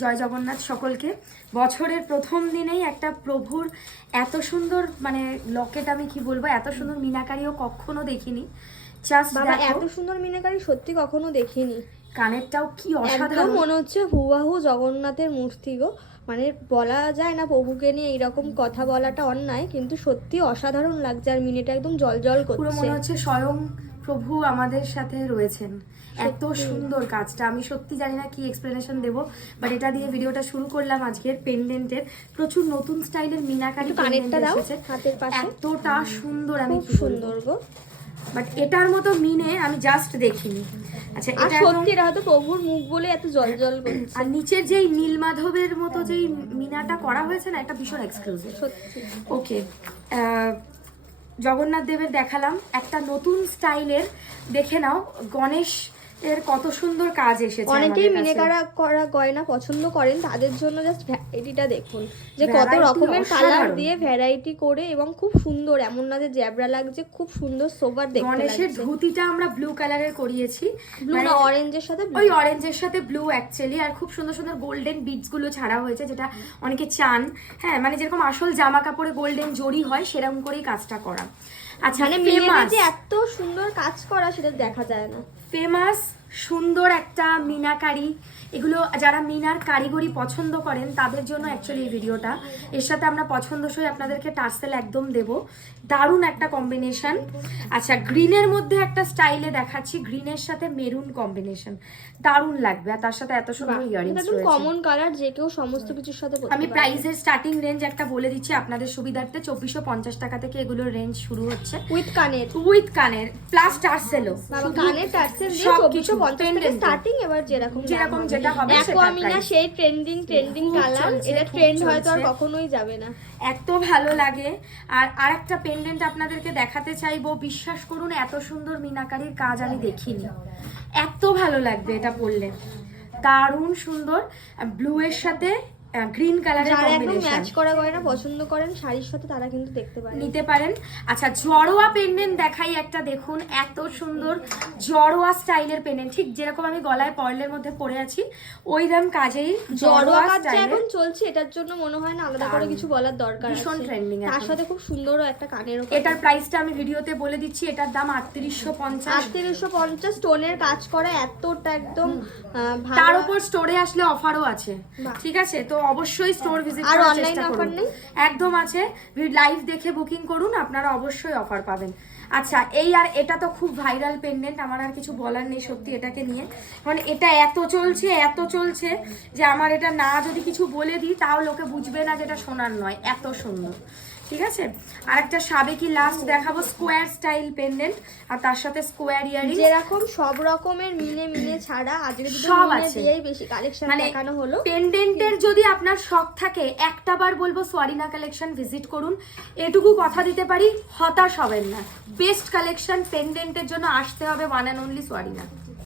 জয় জগন্নাথ সকলকে। বছরের প্রথম দিনেই একটা প্রভুর এত সুন্দর মানে লকেট, আমি কি বলবো, এত সুন্দর মিনাকারিও কখনো দেখিনি। জাস্ট বাবা এত সুন্দর মিনাকারি সত্যি কখনো দেখিনি। কানেরটাও কি অসাধারণ, একদম মনে হচ্ছে হুবাহু জগন্নাথের মূর্তি গো। মানে বলা যায় না প্রভুকে নিয়ে এইরকম কথা বলাটা অন্যায়, কিন্তু সত্যি অসাধারণ লাগছে। আর মিনিটা একদম জল করছে, পুরো মনে হচ্ছে স্বয়ং প্রভু আমাদের সাথে রয়েছেন। এত সুন্দর কাজটা, আমি সত্যি জানি না কি এক্সপ্লেনেশন দেবো, বাট এটা দিয়ে ভিডিওটা শুরু করলাম আজকের পেন্ডেন্টের। প্রচুর নতুন স্টাইলের মিনাকারি কানেরটা দাও হাতের পাশে, এতটা সুন্দর, আমি খুব সুন্দর গো। বাট এটার মতো মিনে আমি জাস্ট দেখিনি। আচ্ছা, আর সত্যি এটা হয়তো প্রভুর মুখ বলে এত জল করছে। আর নিচের যেই নীলমাধবের মতো যেই মিনাটা করা হয়েছে না, এটা ভীষণ এক্সক্লুসিভ। সত্যি ওকে, জগন্নাথ দেবের দেখালাম, একটা নতুন স্টাইলের দেখে নাও। গণেশ এর কত সুন্দর কাজ এসেছে। অনেকেই মিনেকারা করা গয়না পছন্দ করেন, তাদের জন্য জাস্ট ভ্যারাইটিটা দেখুন যে কত রকমের কালার দিয়ে ভ্যারাইটি করে, এবং খুব সুন্দর, এমন না যে জ্যাবরা লাগছে, খুব সুন্দর সোবার দেখতে লাগছে। গণেশের ধুতিটা আমরা ব্লু কালারের করিয়েছি, ব্লু না অরেঞ্জের সাথে, ওই অরেঞ্জের সাথে ব্লু অ্যাকচুয়ালি। আর খুব সুন্দর সুন্দর গোল্ডেন বিডস গুলো ছাড়া হয়েছে, যেটা অনেকে চান। হ্যাঁ, মানে যেরকম আসল জামা কাপড়ে গোল্ডেন জড়ি হয় সেরকম করেই কাজটা করা। আচ্ছা, মানে ফেমাস যে এত সুন্দর কাজ করা সেটা দেখা যায় না। ফেমাস সুন্দর একটা মিনাকারি, এগুলো যারা মিনার কারিগরি পছন্দ করেন তাদের জন্য অ্যাকচুয়ালি এই ভিডিওটা। এর সাথে আমরা পছন্দসই আপনাদেরকে টার্সেল একদম দেব, দারুণ একটা কম্বিনেশন। আচ্ছা, গ্রিনের মধ্যে একটা স্টাইলে দেখাচ্ছি, গ্রিনের সাথে মেরুন কম্বিনেশন, দারুণ লাগবে। আর তার সাথে এত সুন্দর ইয়ারিংস রয়েছে, কমন কালার, যে কেউ সমস্ত কিছুর সাথে পরতে পারে। আমি প্রাইসের স্টার্টিং রেঞ্জ একটা বলে দিচ্ছি আপনাদের সুবিধার্থে। 2450 টাকা থেকে এগুলোর রেঞ্জ শুরু হচ্ছে, উইথ কানের প্লাস টার্সেলও। কানের টার্সেল দিয়ে 2450 থেকে স্টার্টিং। এবার যেরকম যেটা হবে অ্যাকোয়ামিনা সেই ট্রেন্ডিং কালার, এটা ট্রেন্ড হয়তো আর কখনোই যাবে না। এত ভালো লাগে। আর আরেকটা পেন্ডেন্ট আপনাদেরকে দেখাতে চাইবো, বিশ্বাস করুন এত সুন্দর মিনাকারির কাজ আমি দেখিনি। এত ভালো লাগবে এটা পরলে, দারুণ সুন্দর। ব্লু এর সাথে গ্রিন কালারের কম্বিনেশন, ম্যাচ করা গয়না পছন্দ করেন শাড়ির সাথে, তারা কিন্তু নিতে পারেন। আচ্ছা, জড়োয়া পেন্ডেন্ট দেখাই একটা, দেখুন এত সুন্দর জড়োয়া স্টাইলের পেন্ডেন্ট, ঠিক যেরকম আমি গলায় পার্লের মধ্যে পরে আছি ওইরকম কাজেই জড়োয়া কাজ এখন চলছে। এটার জন্য মনে হয় না আলাদা করে কিছু বলার দরকার আছে, ভীষণ ট্রেন্ডিং। তার সাথে খুব সুন্দরও একটা কানের। এটার প্রাইসটা আমি ভিডিওতে বলে দিচ্ছি, এটার দাম 3850। স্টোনের কাজ করা, এতটা একদম ভালো। তার উপর স্টোরে আসলে অফারও আছে, ঠিক আছে? তো অবশ্যই স্টোর ভিজিট করার চেষ্টা করুন। একদম আছে, লাইভ দেখে বুকিং করুন, আপনারা অবশ্যই অফার পাবেন। আচ্ছা, এই আর এটা তো খুব ভাইরাল পেন্ডেন্ট, আমার আর কিছু বলার নেই সত্যি এটাকে নিয়ে। মানে এটা এত চলছে যে আমার এটা না যদি কিছু বলে দিই তাও লোকে বুঝবে না যেটা সোনার নয়, এত সুন্দর। ঠিক আছে, আর একটা সাবেকি লাস্ট দেখাবো, স্কোয়ার স্টাইল পেন্ডেন্ট, আর তার সাথে স্কোয়ার ইয়ারিং। যেরকম সব রকমের মিনে ছাড়া আজকে সব আছে, বেশি কালেকশন দেখানো হলো। পেন্ডেন্টের যদি আপনার শখ থাকে, একটা বার বলবো সোয়ারিনা কালেকশন ভিজিট করুন। এটুকু কথা দিতে পারি, হতাশ হবেন না। বেস্ট কালেকশন পেন্ডেন্টের জন্য আসতে হবে ওয়ান অ্যান্ড অনলি সোয়ারিনা।